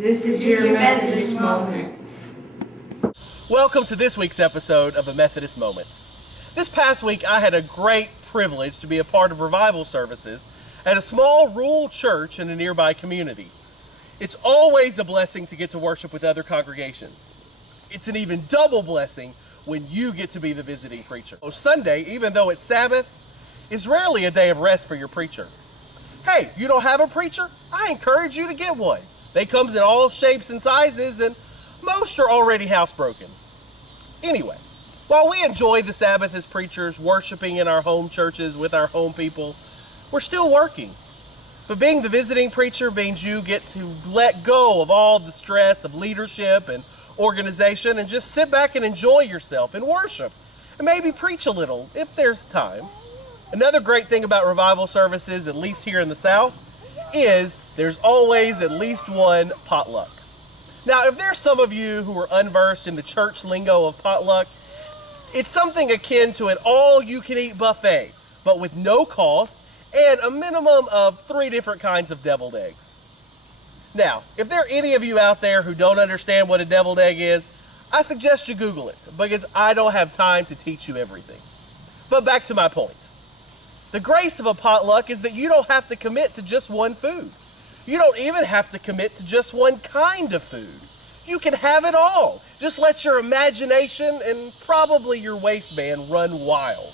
This is your Methodist Moments. Welcome to this week's episode of A Methodist Moment. This past week I had a great privilege to be a part of revival services at a small rural church in a nearby community. It's always a blessing to get to worship with other congregations. It's an even double blessing when you get to be the visiting preacher. Sunday, even though it's Sabbath, is rarely a day of rest for your preacher. Hey, you don't have a preacher? I encourage you to get one. They comes in all shapes and sizes, and most are already housebroken. Anyway, while we enjoy the Sabbath as preachers, worshiping in our home churches with our home people, we're still working. But being the visiting preacher means you get to let go of all the stress of leadership and organization and just sit back and enjoy yourself and worship and maybe preach a little if there's time. Another great thing about revival services, at least here in the South, is there's always at least one potluck. Now, if there's some of you who are unversed in the church lingo of potluck, it's something akin to an all-you-can-eat buffet, but with no cost and a minimum of 3 different kinds of deviled eggs. Now, if there are any of you out there who don't understand what a deviled egg is, I suggest you Google it, because I don't have time to teach you everything. But back to my point. The grace of a potluck is that you don't have to commit to just one food. You don't even have to commit to just one kind of food. You can have it all. Just let your imagination and probably your waistband run wild.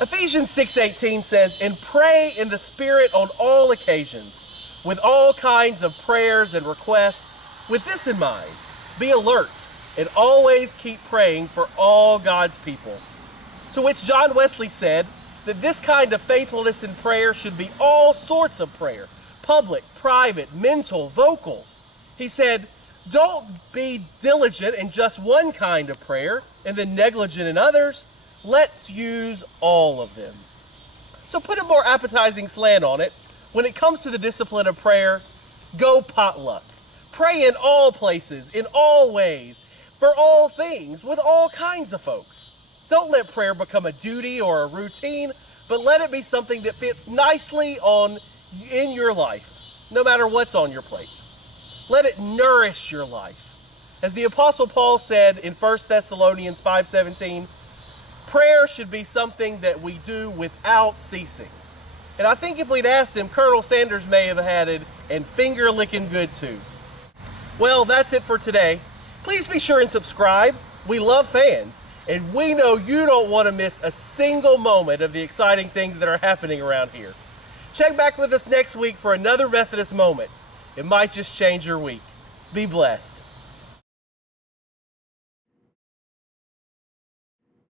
Ephesians 6:18 says, "And pray in the Spirit on all occasions, with all kinds of prayers and requests. With this in mind, be alert and always keep praying for all God's people." To which John Wesley said that this kind of faithfulness in prayer should be all sorts of prayer. Public, private, mental, vocal. He said, don't be diligent in just one kind of prayer and then negligent in others. Let's use all of them. So put a more appetizing slant on it. When it comes to the discipline of prayer, go potluck. Pray in all places, in all ways, for all things, with all kinds of folks. Don't let prayer become a duty or a routine, but let it be something that fits nicely in your life, no matter what's on your plate. Let it nourish your life. As the Apostle Paul said in 1 Thessalonians 5:17, prayer should be something that we do without ceasing. And I think if we'd asked him, Colonel Sanders may have had it, and finger-licking good too. Well, that's it for today. Please be sure and subscribe. We love fans. And we know you don't want to miss a single moment of the exciting things that are happening around here. Check back with us next week for another Methodist Moment. It might just change your week. Be blessed.